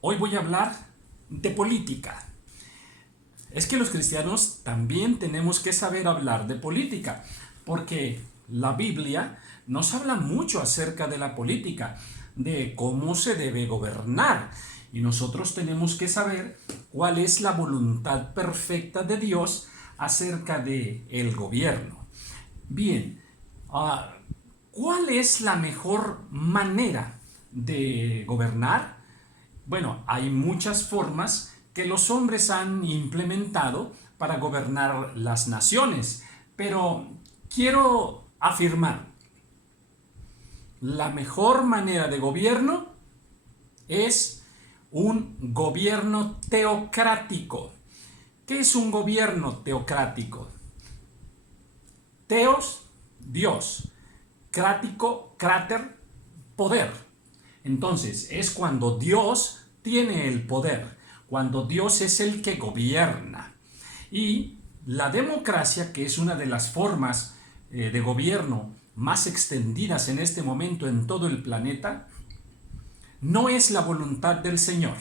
Hoy voy a hablar de política. Es que los cristianos también tenemos que saber hablar de política, porque la Biblia nos habla mucho acerca de la política, de cómo se debe gobernar. Y nosotros tenemos que saber cuál es la voluntad perfecta de Dios acerca de el gobierno. Bien, ¿cuál es la mejor manera de gobernar? Bueno, hay muchas formas que los hombres han implementado para gobernar las naciones, pero quiero afirmar, la mejor manera de gobierno es un gobierno teocrático. ¿Qué es un gobierno teocrático? Teos, Dios. Crático, cráter, poder. Entonces, es cuando Dios tiene el poder, cuando Dios es el que gobierna. Y la democracia, que es una de las formas de gobierno más extendidas en este momento en todo el planeta, no es la voluntad del Señor.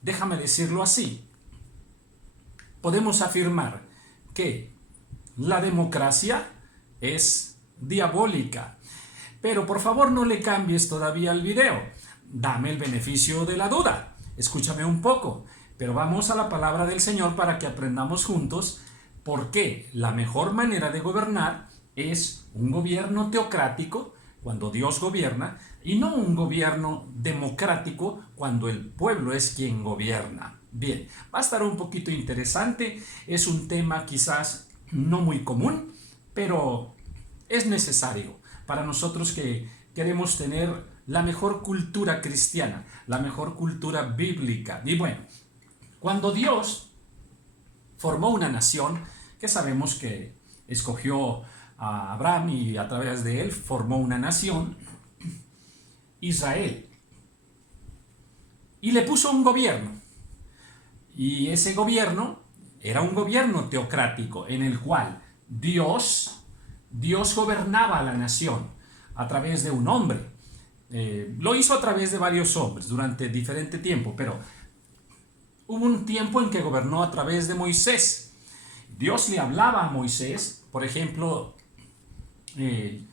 Déjame decirlo así. Podemos afirmar que la democracia es diabólica. Pero por favor no le cambies todavía el video. Dame el beneficio de la duda. Escúchame un poco. Pero vamos a la palabra del Señor para que aprendamos juntos por qué la mejor manera de gobernar es un gobierno teocrático, cuando Dios gobierna, y no un gobierno democrático, cuando el pueblo es quien gobierna. Bien, va a estar un poquito interesante. Es un tema quizás no muy común, pero es necesario para nosotros que queremos tener la mejor cultura cristiana, la mejor cultura bíblica. Y bueno, cuando Dios formó una nación, que sabemos que escogió a Abraham y a través de él formó una nación, Israel, y le puso un gobierno. Y ese gobierno era un gobierno teocrático en el cual Dios gobernaba a la nación a través de un hombre. Lo hizo a través de varios hombres durante diferente tiempo, pero hubo un tiempo en que gobernó a través de Moisés. Dios le hablaba a Moisés, por ejemplo,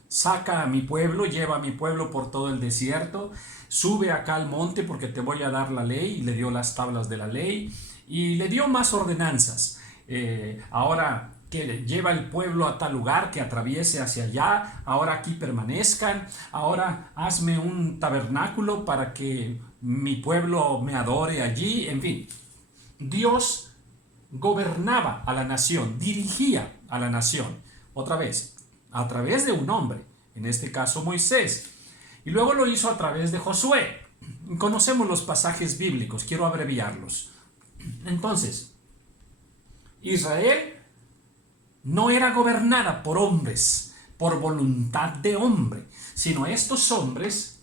saca a mi pueblo, lleva a mi pueblo por todo el desierto, sube acá al monte porque te voy a dar la ley, y le dio las tablas de la ley, y le dio más ordenanzas. Ahora que lleva el pueblo a tal lugar, que atraviese hacia allá, ahora aquí permanezcan, ahora hazme un tabernáculo para que mi pueblo me adore allí, en fin. Dios gobernaba a la nación, dirigía a la nación, otra vez, a través de un hombre, en este caso Moisés, y luego lo hizo a través de Josué. Conocemos los pasajes bíblicos, quiero abreviarlos. Entonces, Israel no era gobernada por hombres, por voluntad de hombre, sino estos hombres,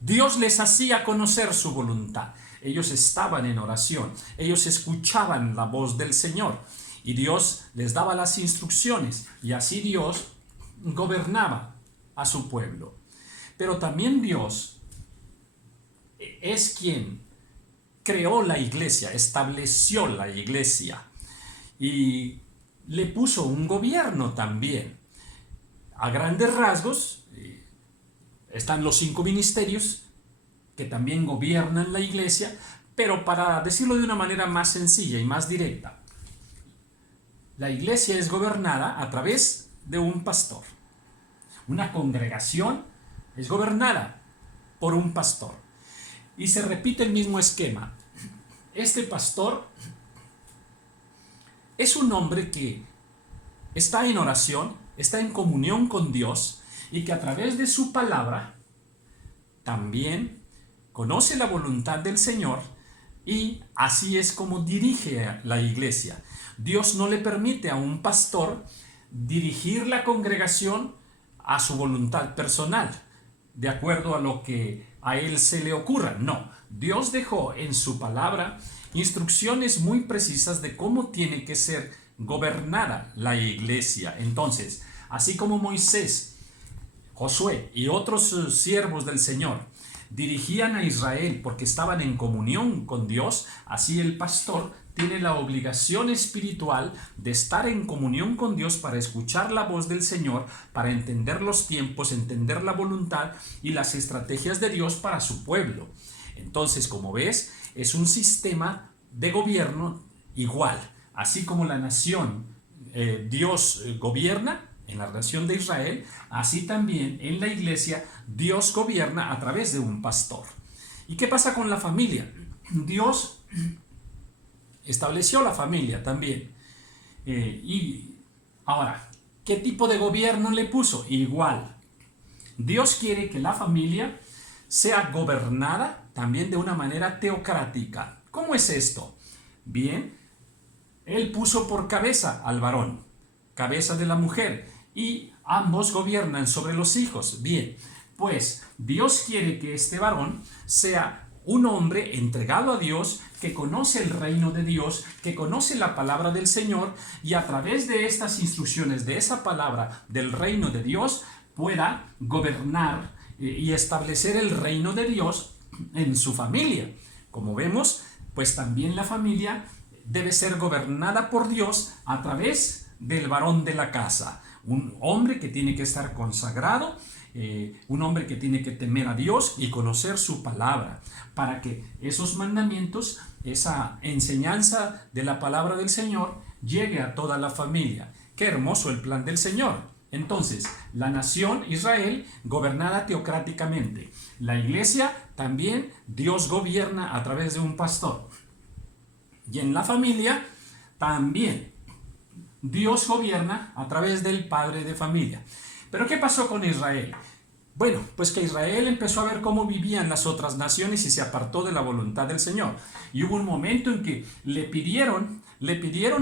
Dios les hacía conocer su voluntad. Ellos estaban en oración, ellos escuchaban la voz del Señor y Dios les daba las instrucciones y así Dios gobernaba a su pueblo. Pero también Dios es quien creó la iglesia, estableció la iglesia y le puso un gobierno también. A grandes rasgos están los 5 ministerios que también gobiernan la iglesia, pero para decirlo de una manera más sencilla y más directa, la iglesia es gobernada a través de un pastor. Una congregación es gobernada por un pastor. Y se repite el mismo esquema. Este pastor es un hombre que está en oración, está en comunión con Dios y que a través de su palabra también conoce la voluntad del Señor y así es como dirige la iglesia. Dios no le permite a un pastor dirigir la congregación a su voluntad personal, de acuerdo a lo que a él se le ocurra. No, Dios dejó en su palabra instrucciones muy precisas de cómo tiene que ser gobernada la iglesia. Entonces, así como Moisés Josué y otros siervos del Señor dirigían a Israel porque estaban en comunión con Dios, así el pastor tiene la obligación espiritual de estar en comunión con Dios para escuchar la voz del Señor, para entender los tiempos, entender la voluntad y las estrategias de Dios para su pueblo. Entonces, como ves, es un sistema de gobierno igual, así como la nación Dios gobierna en la nación de Israel, así también en la iglesia Dios gobierna a través de un pastor. ¿Y qué pasa con la familia? Dios estableció la familia también. Y ahora, ¿qué tipo de gobierno le puso? Igual. Dios quiere que la familia sea gobernada también de una manera teocrática. ¿Cómo es esto? Bien, Él puso por cabeza al varón, cabeza de la mujer, y ambos gobiernan sobre los hijos. Bien, pues Dios quiere que este varón sea un hombre entregado a Dios, que conoce el reino de Dios, que conoce la palabra del Señor, y a través de estas instrucciones, de esa palabra del reino de Dios, pueda gobernar y establecer el reino de Dios en su familia. Como vemos, pues también la familia debe ser gobernada por Dios a través del varón de la casa. Un hombre que tiene que estar consagrado, un hombre que tiene que temer a Dios y conocer su palabra, para que esos mandamientos, esa enseñanza de la palabra del Señor, llegue a toda la familia. Qué hermoso el plan del Señor. Entonces, la nación Israel gobernada teocráticamente. La iglesia también, Dios gobierna a través de un pastor. Y en la familia también Dios gobierna a través del padre de familia. Pero ¿qué pasó con Israel? Bueno, pues que Israel empezó a ver cómo vivían las otras naciones y se apartó de la voluntad del Señor. Y hubo un momento en que le pidieron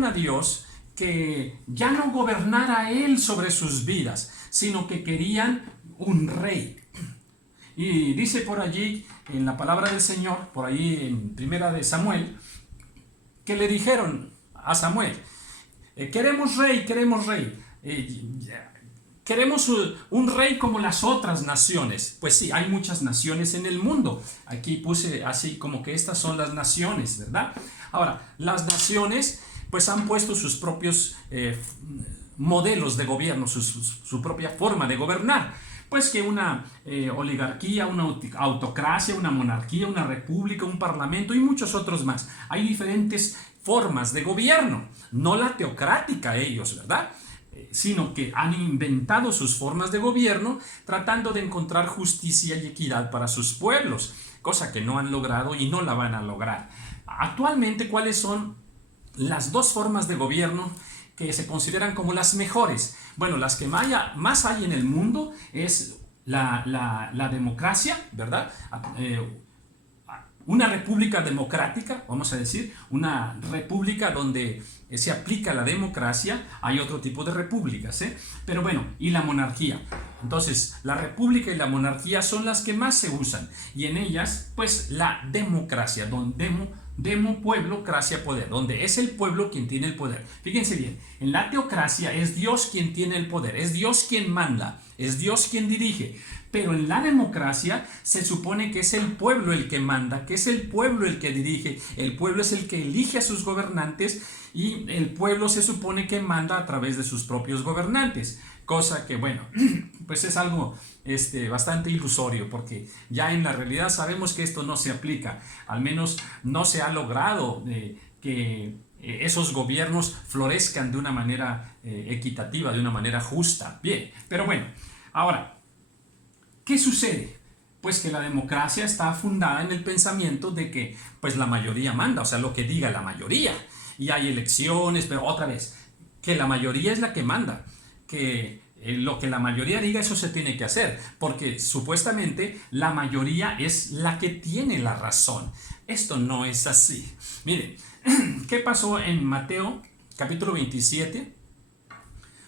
a Dios que ya no gobernara Él sobre sus vidas, sino que querían un rey. Y dice por allí, en la palabra del Señor, por ahí en Primera de Samuel, que le dijeron a Samuel, queremos rey, queremos un rey como las otras naciones. Pues sí, hay muchas naciones en el mundo. Aquí puse así como que estas son las naciones, ¿verdad? Ahora, las naciones pues han puesto sus propios modelos de gobierno, su propia forma de gobernar. Pues que una oligarquía, una autocracia, una monarquía, una república, un parlamento y muchos otros más. Hay diferentes formas de gobierno, no la teocrática ellos, ¿verdad? Sino que han inventado sus formas de gobierno tratando de encontrar justicia y equidad para sus pueblos, cosa que no han logrado y no la van a lograr. Actualmente, ¿cuáles son las dos formas de gobierno que se consideran como las mejores? Bueno, las que más hay en el mundo es la democracia, ¿verdad? Una república democrática, vamos a decir, una república donde se aplica la democracia. Hay otro tipo de repúblicas, pero bueno, y la monarquía. Entonces, la república y la monarquía son las que más se usan, y en ellas, pues, la democracia, donde demo, pueblo, cracia, poder, donde es el pueblo quien tiene el poder. Fíjense bien, en la teocracia es Dios quien tiene el poder, es Dios quien manda, es Dios quien dirige. Pero en la democracia se supone que es el pueblo el que manda, que es el pueblo el que dirige, el pueblo es el que elige a sus gobernantes y el pueblo se supone que manda a través de sus propios gobernantes. Cosa que, bueno, pues es algo bastante ilusorio, porque ya en la realidad sabemos que esto no se aplica, al menos no se ha logrado que esos gobiernos florezcan de una manera equitativa, de una manera justa. Bien, pero bueno, ahora, ¿qué sucede? Pues que la democracia está fundada en el pensamiento de que pues la mayoría manda, o sea, lo que diga la mayoría. Y hay elecciones, pero otra vez, que la mayoría es la que manda, que lo que la mayoría diga, eso se tiene que hacer, porque supuestamente la mayoría es la que tiene la razón. Esto no es así. Miren, ¿qué pasó en Mateo capítulo 27?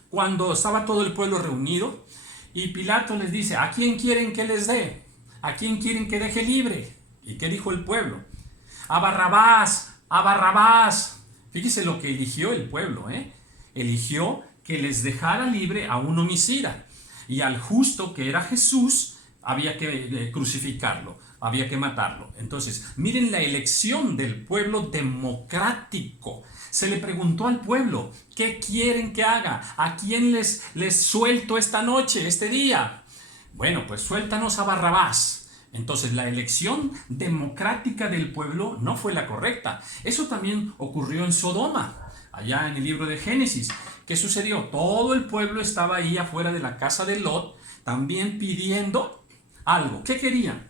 Cuando estaba todo el pueblo reunido, y Pilato les dice, ¿a quién quieren que les dé? ¿A quién quieren que deje libre? ¿Y qué dijo el pueblo? A Barrabás, a Barrabás. Fíjese lo que eligió el pueblo, Eligió que les dejara libre a un homicida. y al justo, que era Jesús, había que crucificarlo, había que matarlo. Entonces, miren la elección del pueblo democrático. Se le preguntó al pueblo, ¿qué quieren que haga? ¿A quién les suelto esta noche, este día? Bueno, pues suéltanos a Barrabás. Entonces la elección democrática del pueblo no fue la correcta. Eso también ocurrió en Sodoma, allá en el libro de Génesis. ¿Qué sucedió? Todo el pueblo estaba ahí afuera de la casa de Lot, también pidiendo algo. ¿Qué querían?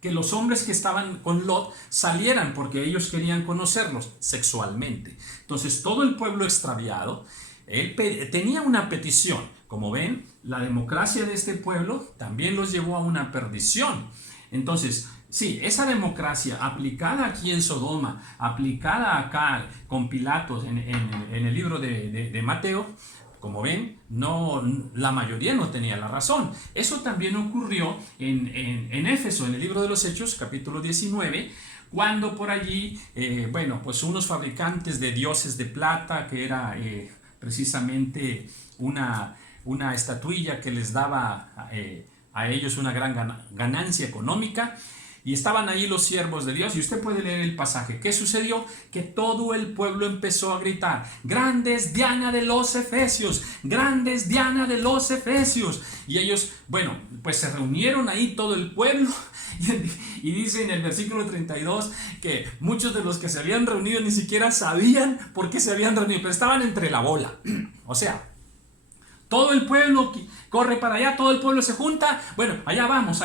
Que los hombres que estaban con Lot salieran porque ellos querían conocerlos sexualmente. Entonces todo el pueblo extraviado, él tenía una petición. Como ven, la democracia de este pueblo también los llevó a una perdición. Entonces, sí, esa democracia aplicada aquí en Sodoma, aplicada acá con Pilatos en el libro de Mateo, como ven, no, la mayoría no tenía la razón. Eso también ocurrió en Éfeso, en el libro de los Hechos, capítulo 19, cuando por allí, bueno, pues unos fabricantes de dioses de plata, que era precisamente una estatuilla que les daba a ellos una gran ganancia económica, y estaban ahí los siervos de Dios, y usted puede leer el pasaje. ¿Qué sucedió? Que todo el pueblo empezó a gritar: ¡Grande es Diana de los Efesios! ¡Grande es Diana de los Efesios! Y ellos, bueno, pues se reunieron ahí todo el pueblo, y dice en el versículo 32 que muchos de los que se habían reunido ni siquiera sabían por qué se habían reunido, pero estaban entre la bola. O sea, todo el pueblo corre para allá, todo el pueblo se junta. Bueno, allá vamos,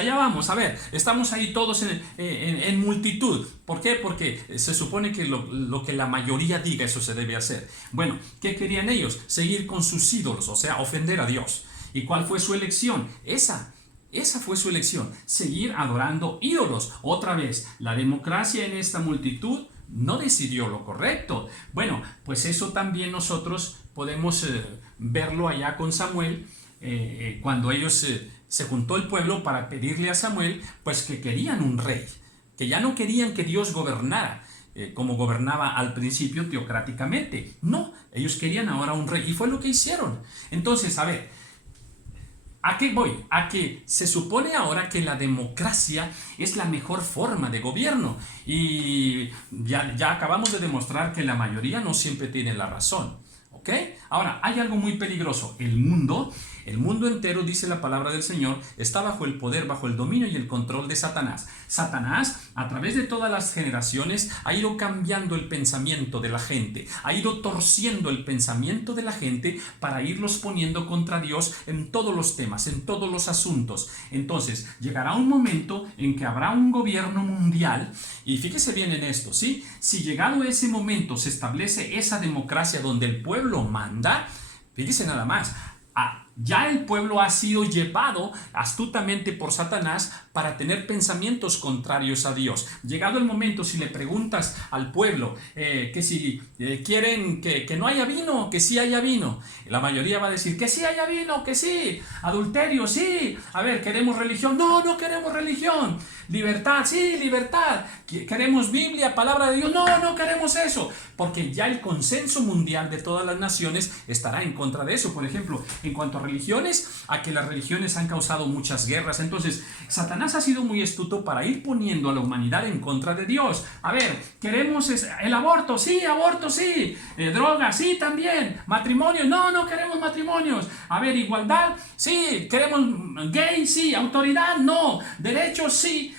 a ver, estamos ahí todos en multitud. ¿Por qué? Porque se supone que lo que la mayoría diga, eso se debe hacer. Bueno, ¿qué querían ellos? Seguir con sus ídolos, o sea, ofender a Dios. ¿Y cuál fue su elección? Esa fue su elección, seguir adorando ídolos. Otra vez, la democracia en esta multitud no decidió lo correcto. Bueno, pues eso también nosotros podemos verlo allá con Samuel, cuando ellos se juntó el pueblo para pedirle a Samuel, pues que querían un rey, que ya no querían que Dios gobernara como gobernaba al principio teocráticamente. No, ellos querían ahora un rey, y fue lo que hicieron. Entonces, a ver, ¿a qué voy? A que se supone ahora que la democracia es la mejor forma de gobierno, y ya acabamos de demostrar que la mayoría no siempre tiene la razón. ¿Ok? Ahora, hay algo muy peligroso. El mundo entero, dice la palabra del Señor, está bajo el poder, bajo el dominio y el control de Satanás. Satanás, a través de todas las generaciones, ha ido cambiando el pensamiento de la gente, ha ido torciendo el pensamiento de la gente para irlos poniendo contra Dios en todos los temas, en todos los asuntos. Entonces, llegará un momento en que habrá un gobierno mundial, y fíjese bien en esto, ¿sí? Si llegado ese momento se establece esa democracia donde el pueblo manda, fíjese nada más, ya el pueblo ha sido llevado astutamente por Satanás para tener pensamientos contrarios a Dios. Llegado el momento, si le preguntas al pueblo que si quieren que no haya vino, que sí haya vino, la mayoría va a decir que sí haya vino, que sí. Adulterio, sí. A ver, ¿queremos religión? No, no queremos religión. Libertad, sí, libertad. ¿Queremos Biblia, palabra de Dios? No, no queremos eso. Porque ya el consenso mundial de todas las naciones estará en contra de eso. Por ejemplo, en cuanto a religiones, a que las religiones han causado muchas guerras. Entonces, Satanás ha sido muy astuto para ir poniendo a la humanidad en contra de Dios. A ver, ¿queremos el aborto? Sí, aborto, sí. Drogas, sí, también. Matrimonios, no, no queremos matrimonios. A ver, igualdad, sí. ¿Queremos gay? Sí. Autoridad, no. Derechos, sí.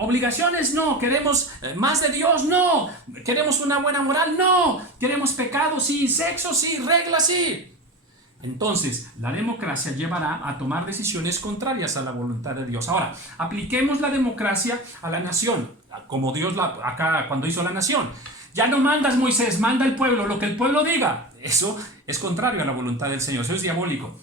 Obligaciones, no. ¿Queremos más de Dios? No. ¿Queremos una buena moral? No. ¿Queremos pecado? Sí. Sexo, sí. Reglas, sí. Entonces, la democracia llevará a tomar decisiones contrarias a la voluntad de Dios. Ahora, apliquemos la democracia a la nación, como Dios acá cuando hizo la nación. Ya no mandas, Moisés, manda el pueblo, lo que el pueblo diga. Eso es contrario a la voluntad del Señor, eso es diabólico.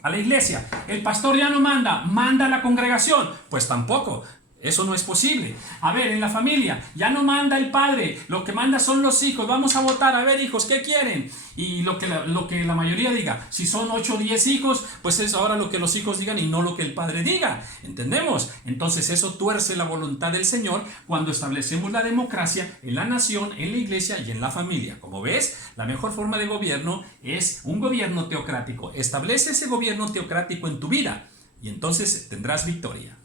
A la iglesia, el pastor ya no manda, manda la congregación. Pues tampoco. Eso no es posible. A ver, en la familia ya no manda el padre, lo que manda son los hijos. Vamos a votar, a ver, hijos, ¿qué quieren? Y lo que la mayoría diga. Si son 8 o 10 hijos, pues es ahora lo que los hijos digan y no lo que el padre diga. ¿Entendemos? Entonces eso tuerce la voluntad del Señor cuando establecemos la democracia en la nación, en la iglesia y en la familia. Como ves, la mejor forma de gobierno es un gobierno teocrático. Establece ese gobierno teocrático en tu vida y entonces tendrás victoria.